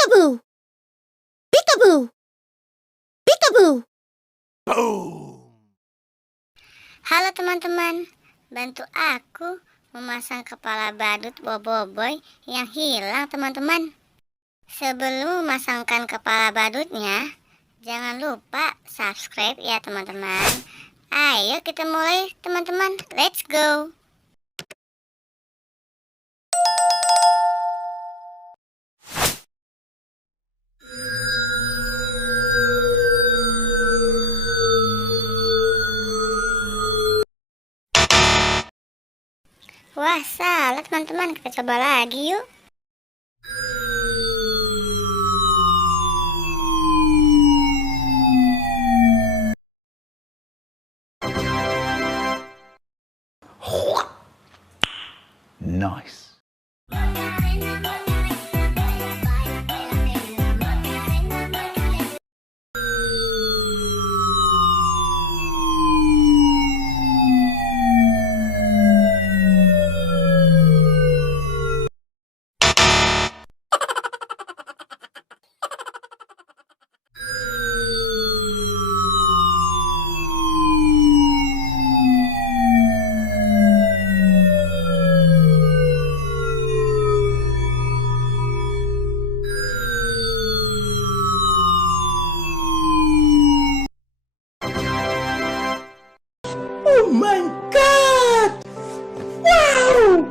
Peekaboo! Peekaboo! Peekaboo! Boom! Halo teman-teman, bantu aku memasang kepala badut Boboiboy yang hilang teman-teman. Sebelum memasangkan kepala badutnya, jangan lupa subscribe ya teman-teman. Ayo kita mulai teman-teman, let's go. Wah, salah teman-teman, kita coba lagi yuk. Nice. Oh my god! Wow!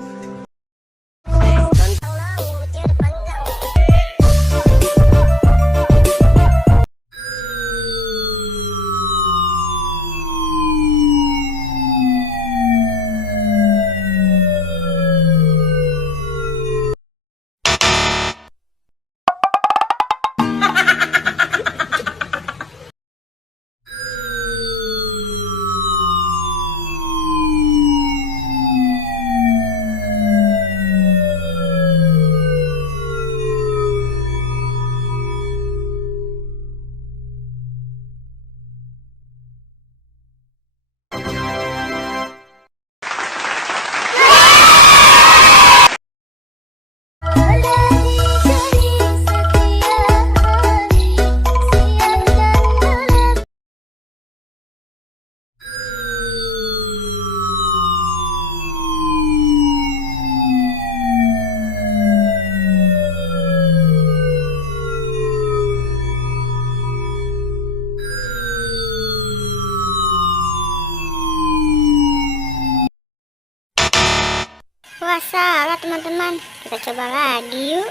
Wah, salah teman-teman, kita coba lagi yuk.